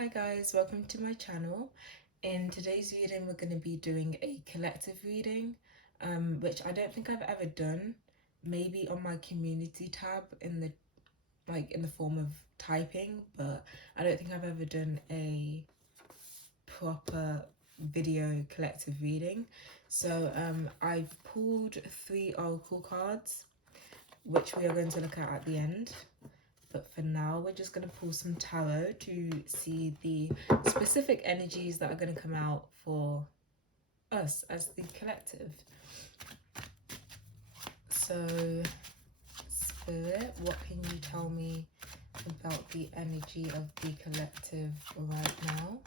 Hi guys, welcome to my channel. In today's reading, we're going to be doing a collective reading, which I don't think I've ever done. Maybe on my community tab in the form of typing, but I don't think I've ever done a proper video collective reading. So I've pulled 3 oracle cards, which we are going to look at the end. But for now, we're just going to pull some tarot to see the specific energies that are going to come out for us as the collective. So, Spirit, what can you tell me about the energy of the collective right now?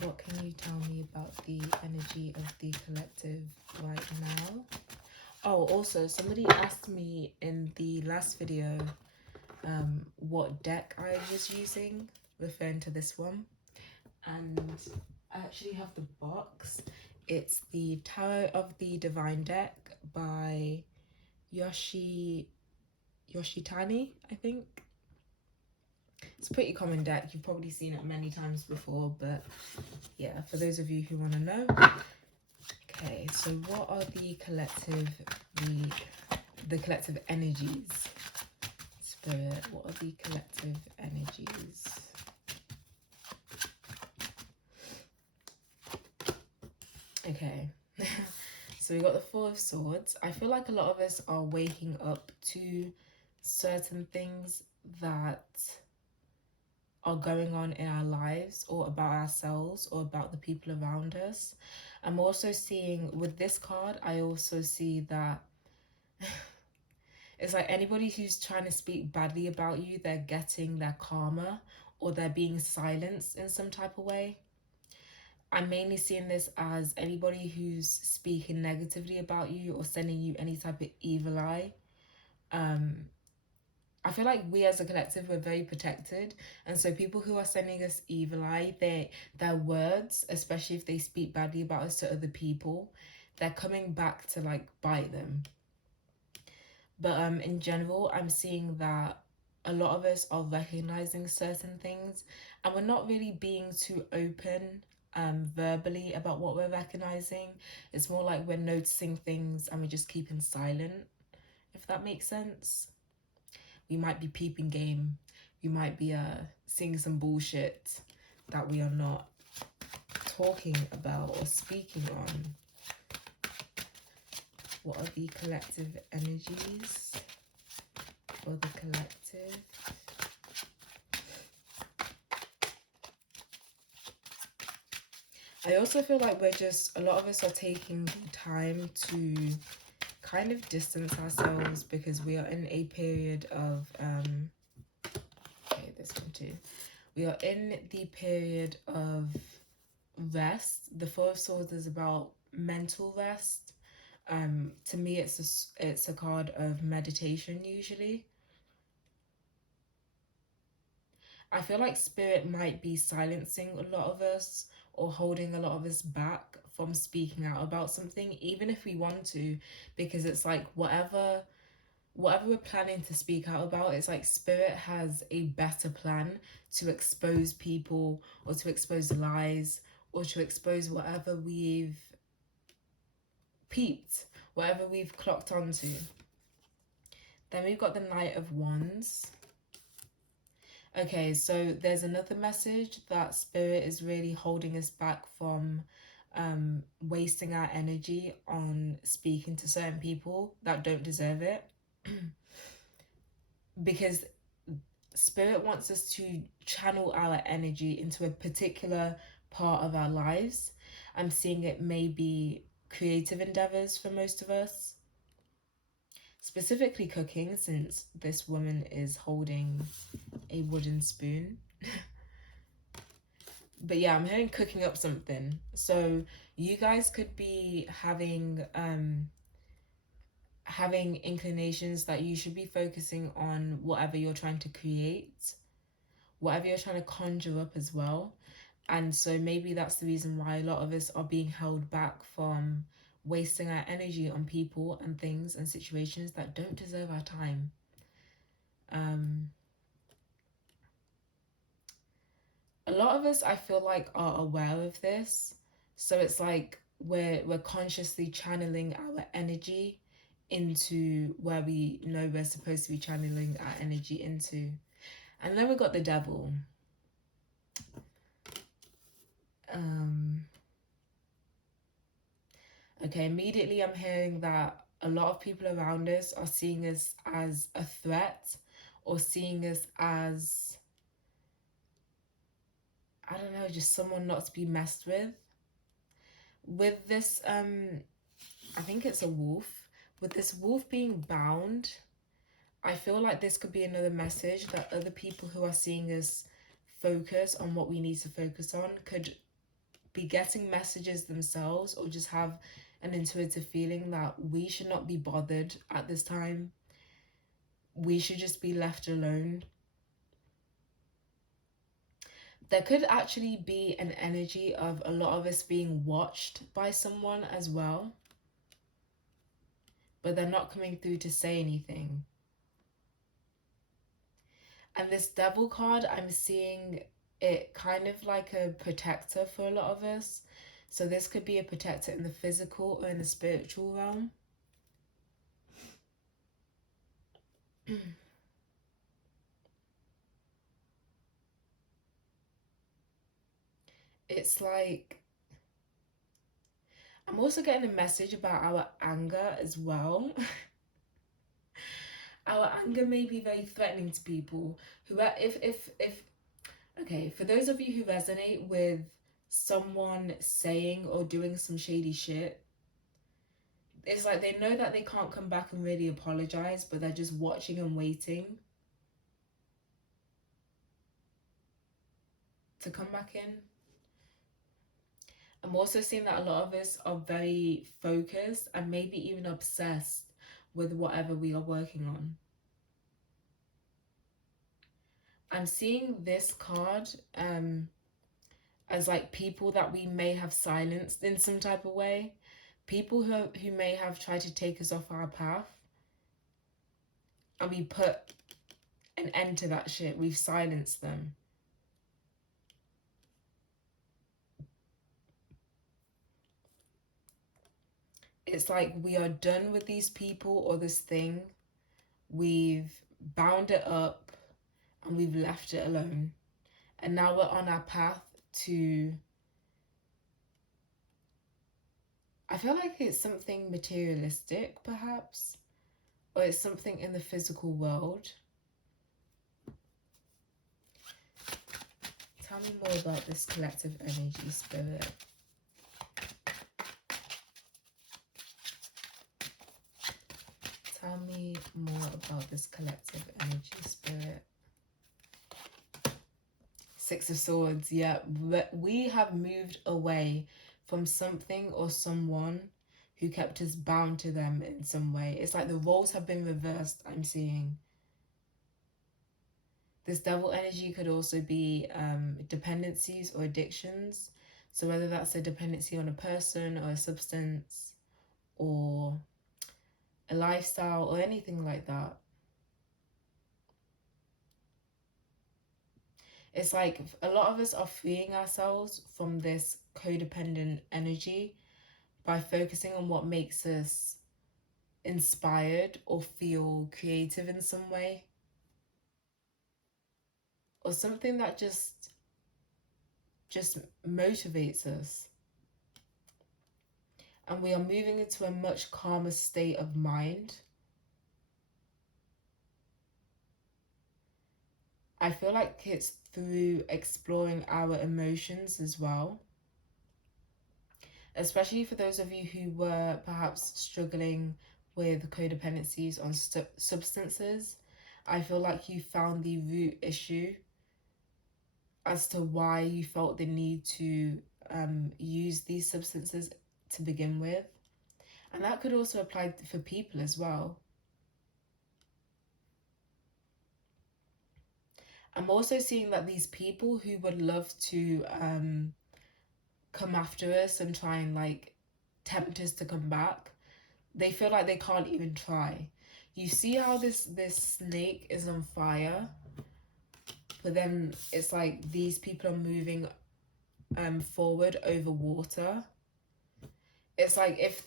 What can you tell me about the energy of the collective right now? Oh, also, somebody asked me in the last video what deck I was using, referring to this one. And I actually have the box. It's the Tarot of the Divine deck by Yoshitani, I think. It's a pretty common deck. You've probably seen it many times before, but yeah, for those of you who want to know. Okay, so what are the collective energies? Spirit, what are the collective energies? Okay, so we got the Four of Swords. I feel like a lot of us are waking up to certain things that are going on in our lives, or about ourselves, or about the people around us. I'm also seeing, with this card, I also see that it's like anybody who's trying to speak badly about you, they're getting their karma, or they're being silenced in some type of way. I'm mainly seeing this as anybody who's speaking negatively about you or sending you any type of evil eye. I feel like we as a collective, we're very protected. And so people who are sending us evil eye, their words, especially if they speak badly about us to other people, they're coming back to like bite them. But in general, I'm seeing that a lot of us are recognizing certain things, and we're not really being too open verbally about what we're recognizing. It's more like we're noticing things and we're just keeping silent, if that makes sense. We might be peeping game. We might be seeing some bullshit that we are not talking about or speaking on. What are the collective energies for the collective? I also feel like a lot of us are taking the time to kind of distance ourselves, because we are in a period of, okay, this one too. We are in the period of rest. The Four of Swords is about mental rest. To me, it's a card of meditation usually. I feel like Spirit might be silencing a lot of us, or holding a lot of us back from speaking out about something, even if we want to, because it's like whatever we're planning to speak out about, it's like Spirit has a better plan to expose people, or to expose lies, or to expose whatever we've peeped, whatever we've clocked onto. Then we've got the Knight of Wands. Okay, so there's another message that Spirit is really holding us back from wasting our energy on speaking to certain people that don't deserve it. Because Spirit wants us to channel our energy into a particular part of our lives. I'm seeing it may be creative endeavors for most of us. Specifically cooking, since this woman is holding a wooden spoon. But yeah, I'm hearing cooking up something. So you guys could be having inclinations that you should be focusing on whatever you're trying to create, whatever you're trying to conjure up as well. And so maybe that's the reason why a lot of us are being held back from wasting our energy on people and things and situations that don't deserve our time. lot of us, I feel like, are aware of this. So it's like we're consciously channeling our energy into where we know we're supposed to be channeling our energy into. And then we got the devil. Um, okay, immediately I'm hearing that a lot of people around us are seeing us as a threat, or seeing us as, I don't know, just someone not to be messed with. With this, I think it's a wolf. With this wolf being bound, I feel like this could be another message that other people who are seeing us focus on what we need to focus on could be getting messages themselves, or just have an intuitive feeling that we should not be bothered at this time. We should just be left alone. There could actually be an energy of a lot of us being watched by someone as well, but they're not coming through to say anything. And this devil card, I'm seeing it kind of like a protector for a lot of us. So this could be a protector in the physical or in the spiritual realm. It's like, I'm also getting a message about our anger as well. Our anger may be very threatening to people who are, if okay, for those of you who resonate with someone saying or doing some shady shit, it's like they know that they can't come back and really apologize, but they're just watching and waiting to come back in. I'm also seeing that a lot of us are very focused and maybe even obsessed with whatever we are working on. I'm seeing this card as like people that we may have silenced in some type of way. People who may have tried to take us off our path. And we put an end to that shit. We've silenced them. It's like we are done with these people or this thing. We've bound it up and we've left it alone. And now we're on our path to, I feel like it's something materialistic perhaps, or it's something in the physical world. Tell me more about this collective energy, spirit. Tell me more about this collective energy, spirit. Six of Swords, yeah. We have moved away from something or someone who kept us bound to them in some way. It's like the roles have been reversed, I'm seeing. This devil energy could also be dependencies or addictions. So whether that's a dependency on a person or a substance or a lifestyle or anything like that. It's like a lot of us are freeing ourselves from this codependent energy by focusing on what makes us inspired or feel creative in some way, or something that just motivates us. And we are moving into a much calmer state of mind. I feel like it's through exploring our emotions as well, especially for those of you who were perhaps struggling with codependencies on substances. I feel like you found the root issue as to why you felt the need to use these substances to begin with. And that could also apply for people as well. I'm also seeing that these people who would love to come after us and try and like tempt us to come back, they feel like they can't even try. You see how this snake is on fire? but then it's like these people are moving forward over water. It's like if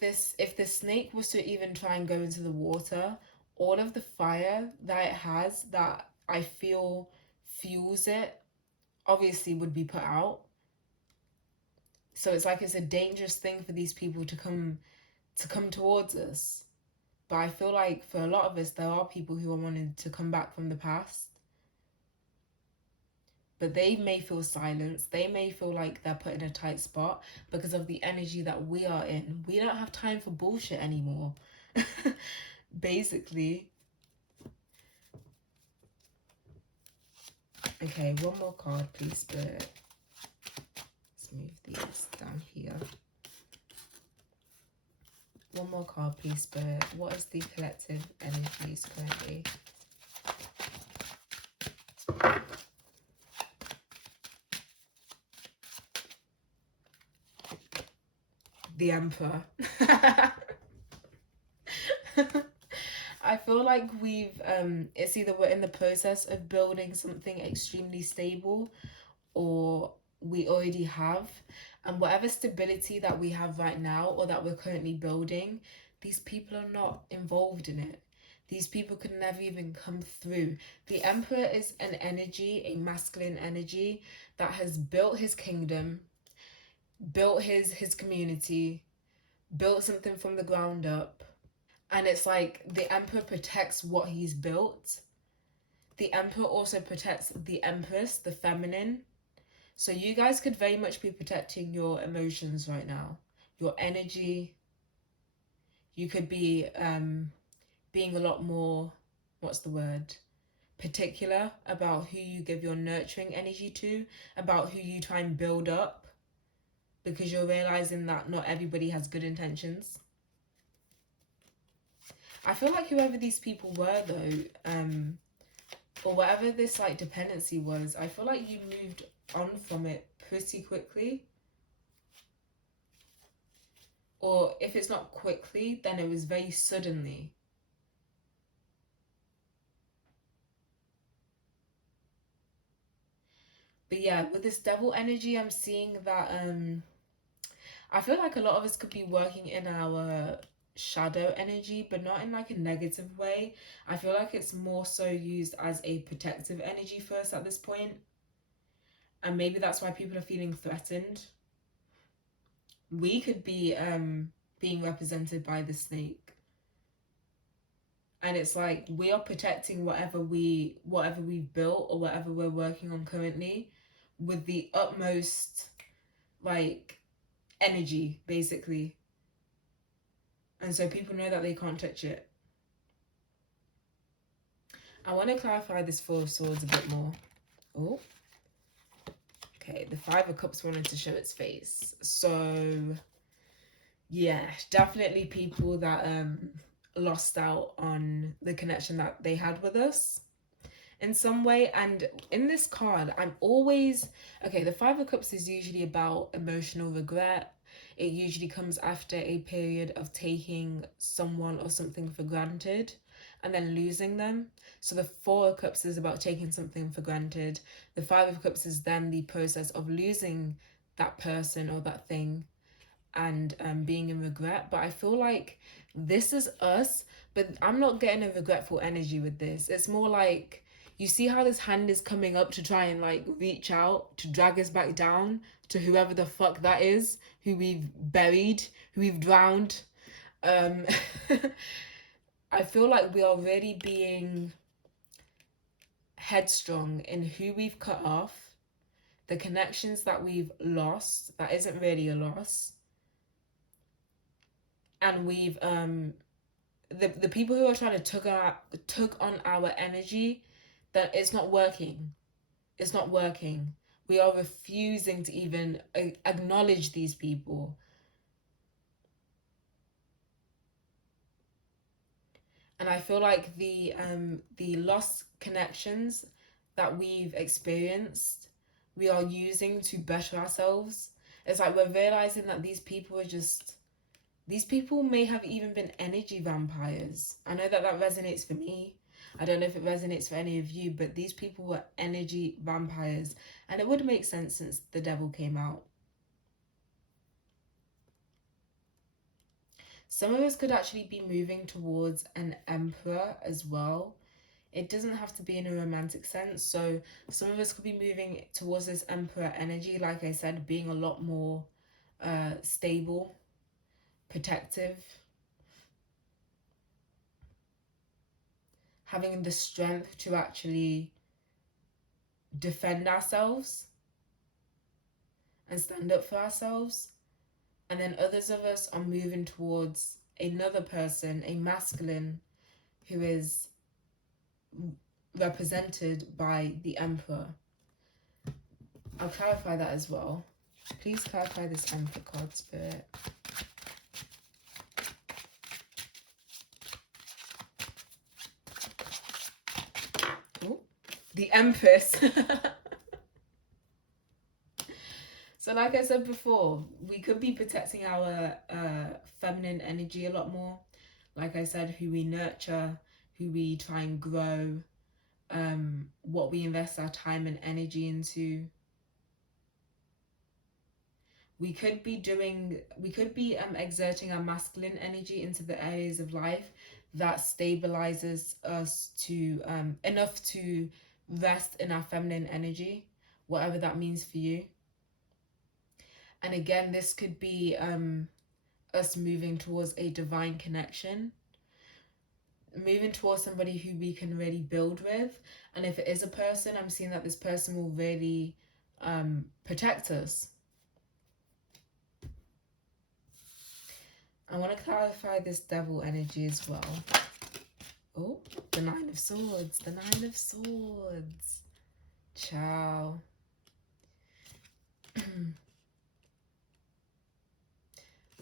the snake was to even try and go into the water, all of the fire that it has, that I feel fuels it, obviously would be put out. So it's like it's a dangerous thing for these people to come towards us. But I feel like for a lot of us, there are people who are wanting to come back from the past. But they may feel silenced. They may feel like they're put in a tight spot because of the energy that we are in. We don't have time for bullshit anymore. Basically. Okay, one more card, please, Spirit. Let's move these down here. One more card, please, Spirit. What is the collective energies currently? The Emperor. I feel like it's either we're in the process of building something extremely stable, or we already have. And whatever stability that we have right now or that we're currently building, these people are not involved in it. These people could never even come through. The Emperor is an energy, a masculine energy that has built his kingdom, built his community, built something from the ground up. And it's like the Emperor protects what he's built. The Emperor also protects the Empress, the feminine. So you guys could very much be protecting your emotions right now, your energy. You could be being a lot more, what's the word, particular about who you give your nurturing energy to, about who you try and build up, because you're realizing that not everybody has good intentions. I feel like whoever these people were, though, or whatever this like dependency was, I feel like you moved on from it pretty quickly. Or if it's not quickly, then it was very suddenly. But yeah, with this devil energy, I'm seeing that I feel like a lot of us could be working in our shadow energy, but not in like a negative way. I feel like it's more so used as a protective energy for us at this point. And maybe that's why people are feeling threatened. We could be being represented by the snake. And it's like we are protecting whatever we've built or whatever we're working on currently with the utmost like energy, basically. And so people know that they can't touch it. I want to clarify this Four of Swords a bit more. Oh, okay. The Five of Cups wanted to show its face. So yeah, definitely people that lost out on the connection that they had with us in some way. And in this card, I'm always okay. The Five of Cups is usually about emotional regret. It usually comes after a period of taking someone or something for granted and then losing them. So the Four of Cups is about taking something for granted. The Five of Cups is then the process of losing that person or that thing and being in regret. But I feel like this is us, but I'm not getting a regretful energy with this. It's more like, you see how this hand is coming up to try and like reach out to drag us back down to whoever the fuck that is, who we've buried, who we've drowned. I feel like we are really being headstrong in who we've cut off, the connections that we've lost, that isn't really a loss. And we've the people who are trying to took on our energy, that it's not working. It's not working. We are refusing to even acknowledge these people. And I feel like the lost connections that we've experienced, we are using to better ourselves. It's like we're realizing that these people are just, these people may have even been energy vampires. I know that that resonates for me. I don't know if it resonates for any of you, but these people were energy vampires. And it would make sense since the devil came out. Some of us could actually be moving towards an emperor as well. It doesn't have to be in a romantic sense. So some of us could be moving towards this emperor energy, like I said, being a lot more stable, protective, having the strength to actually defend ourselves and stand up for ourselves. And then others of us are moving towards another person, a masculine, who is represented by the emperor. I'll clarify that as well. Please clarify this emperor card, Spirit. Ooh, the Empress. So like I said before, we could be protecting our feminine energy a lot more. Like I said, who we nurture, who we try and grow, what we invest our time and energy into. We could be exerting our masculine energy into the areas of life that stabilizes us to enough to rest in our feminine energy, whatever that means for you. And again, this could be us moving towards a divine connection, moving towards somebody who we can really build with. And if it is a person, I'm seeing that this person will really protect us. I want to clarify this devil energy as well. Oh, the Nine of Swords. The Nine of Swords. Ciao.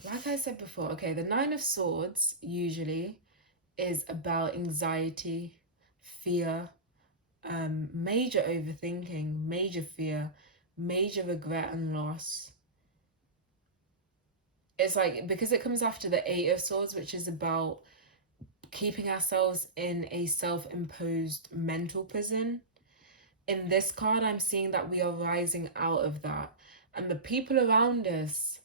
Like I said before, okay, the Nine of Swords usually is about anxiety, fear, major overthinking, major fear, major regret and loss. It's like, because it comes after the Eight of Swords, which is about keeping ourselves in a self-imposed mental prison. In this card, I'm seeing that we are rising out of that. And the people around us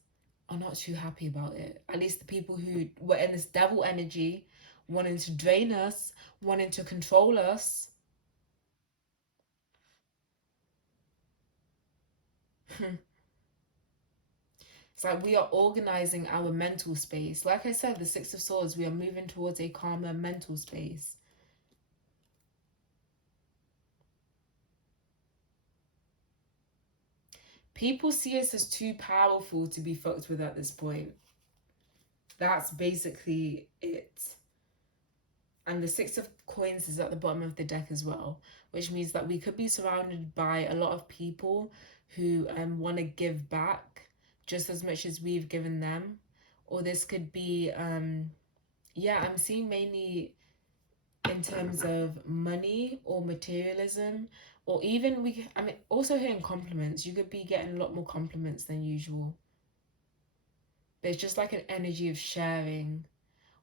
are not too happy about it. At least the people who were in this devil energy, wanting to drain us, wanting to control us. It's like we are organizing our mental space. Like I said, the Six of Swords, we are moving towards a calmer mental space. People see us as too powerful to be fucked with at this point. That's basically it. And the Six of Coins is at the bottom of the deck as well, which means that we could be surrounded by a lot of people who want to give back just as much as we've given them. Or this could be, yeah, I'm seeing mainly in terms of money or materialism, or even I mean, also hearing compliments. You could be getting a lot more compliments than usual. But it's just like an energy of sharing.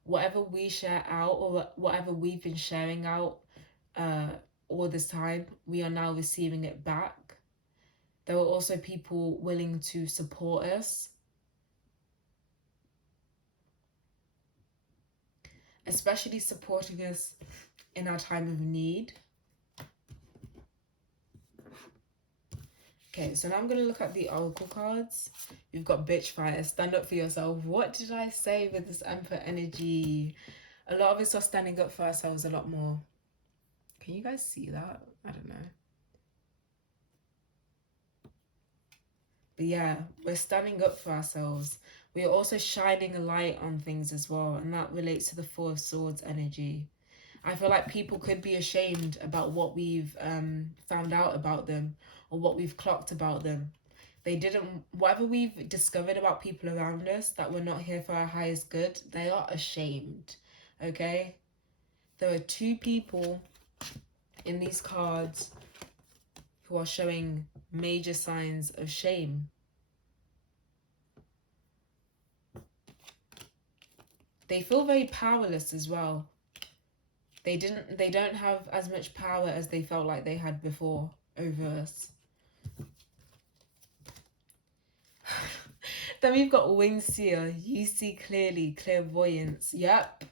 Whatever we share out, or whatever we've been sharing out uh, all this time, we are now receiving it back. There are also people willing to support us, especially supporting us in our time of need. Okay, so now I'm going to look at the oracle cards. You've got bitch fighter, stand up for yourself. What did I say with this emperor energy? A lot of us are standing up for ourselves a lot more. Can you guys see that? I don't know. But yeah, we're standing up for ourselves. We are also shining a light on things as well, and that relates to the Four of Swords energy. I feel like people could be ashamed about what we've found out about them, or what we've clocked about them. They didn't, whatever we've discovered about people around us that we're not here for our highest good, they are ashamed, okay? There are two people in these cards who are showing major signs of shame. They feel very powerless as well. They don't have as much power as they felt like they had before over us. Then we've got wing seer. You see clearly, clairvoyance. Yep.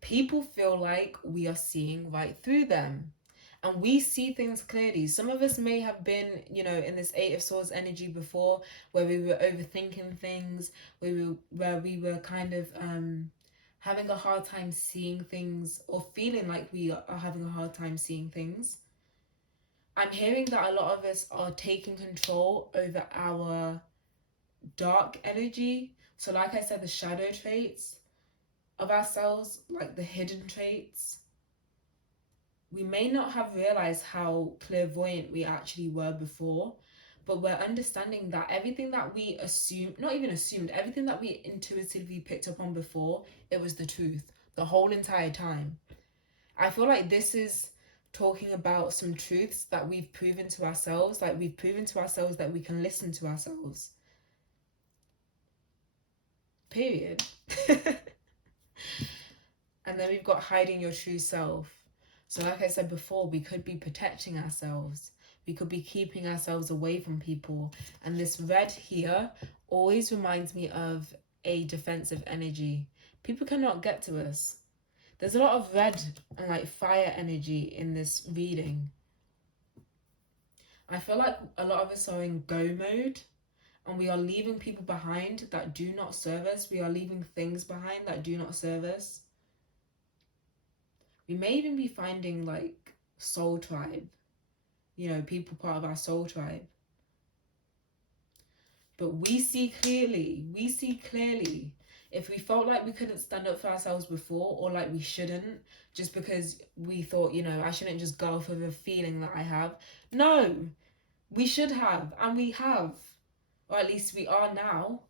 People feel like we are seeing right through them. And we see things clearly. Some of us may have been, in this Eight of Swords energy before, where we were overthinking things, where we were kind of having a hard time seeing things, or feeling like we are having a hard time seeing things. I'm hearing that a lot of us are taking control over our dark energy. So like I said, the shadow traits of ourselves, like the hidden traits. We may not have realized how clairvoyant we actually were before, but we're understanding that everything that we assumed, not even assumed, everything that we intuitively picked up on before, it was the truth the whole entire time. I feel like this is talking about some truths that we've proven to ourselves, like we've proven to ourselves that we can listen to ourselves. Period. And then we've got hiding your true self. So like I said before, we could be protecting ourselves. We could be keeping ourselves away from people. And this red here always reminds me of a defensive energy. People cannot get to us. There's a lot of red and like fire energy in this reading. I feel like a lot of us are in go mode, and we are leaving people behind that do not serve us. We are leaving things behind that do not serve us. We may even be finding like soul tribe, people part of our soul tribe. But we see clearly. If we felt like we couldn't stand up for ourselves before, or like we shouldn't, just because we thought, I shouldn't just go off of a feeling that I have. No, we should have, and we have. Or at least we are now.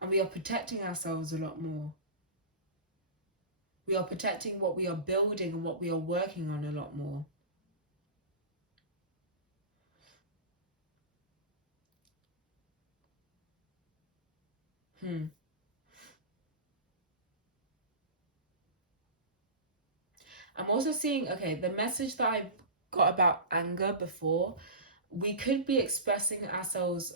And we are protecting ourselves a lot more. We are protecting what we are building and what we are working on a lot more. I'm also seeing, okay, the message that I got about anger before, we could be expressing ourselves,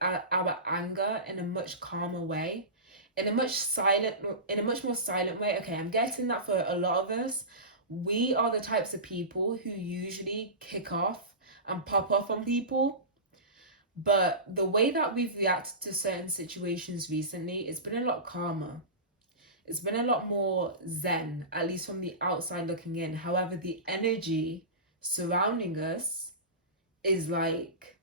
our anger in a much calmer way, in a much more silent way. Okay, I'm getting that for a lot of us. We are the types of people who usually kick off and pop off on people. But the way that we've reacted to certain situations recently, it's been a lot calmer. It's been a lot more zen, at least from the outside looking in. However, the energy surrounding us is like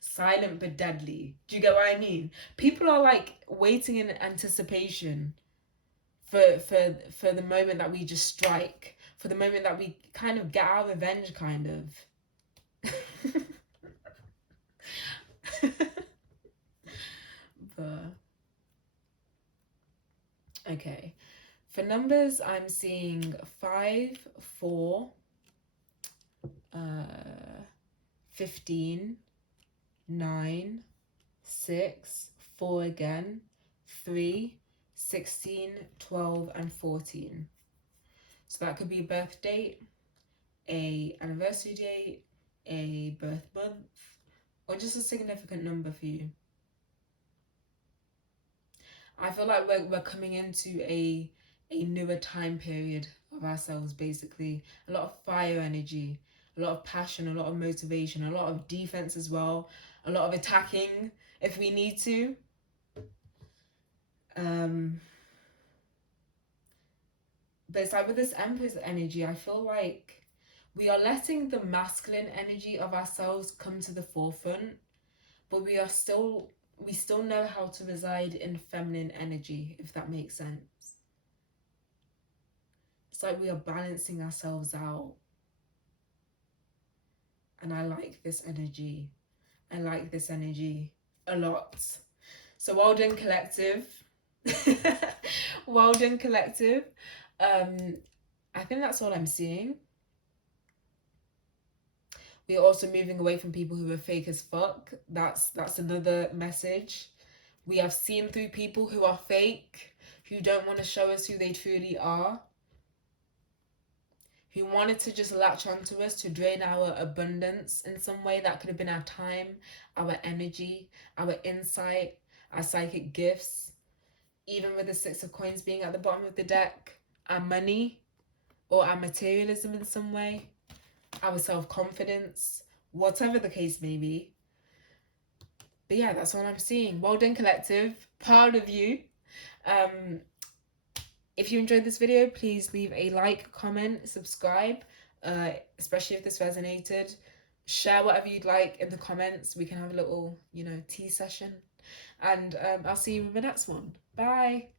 silent but deadly. Do you get what I mean? People are like waiting in anticipation for the moment that we just strike, for the moment that we kind of get our revenge, kind of. But okay, for numbers, I'm seeing 5, 4, 15, 9, 6, 4 again, 3, 16, 12, and 14. So that could be a birth date, a anniversary date, a birth month, or just a significant number for you. I feel like we're coming into a newer time period of ourselves, basically. A lot of fire energy, a lot of passion, a lot of motivation, a lot of defense as well, a lot of attacking if we need to. But it's like with this Empress energy, I feel like we are letting the masculine energy of ourselves come to the forefront, but we still know how to reside in feminine energy, if that makes sense. It's like we are balancing ourselves out. And I like this energy. I like this energy a lot. So well done, collective. Well done, collective. I think that's all I'm seeing. We are also moving away from people who are fake as fuck. That's another message. We have seen through people who are fake, who don't want to show us who they truly are, who wanted to just latch onto us to drain our abundance in some way. That could have been our time, our energy, our insight, our psychic gifts, even with the Six of Coins being at the bottom of the deck, our money or our materialism in some way, our self-confidence, whatever the case may be. But yeah, that's what I'm seeing. Well done, collective. Proud of you. If you enjoyed this video, please leave a like, comment, subscribe, especially if this resonated. Share whatever you'd like in the comments. We can have a little, tea session. And I'll see you in the next one. Bye.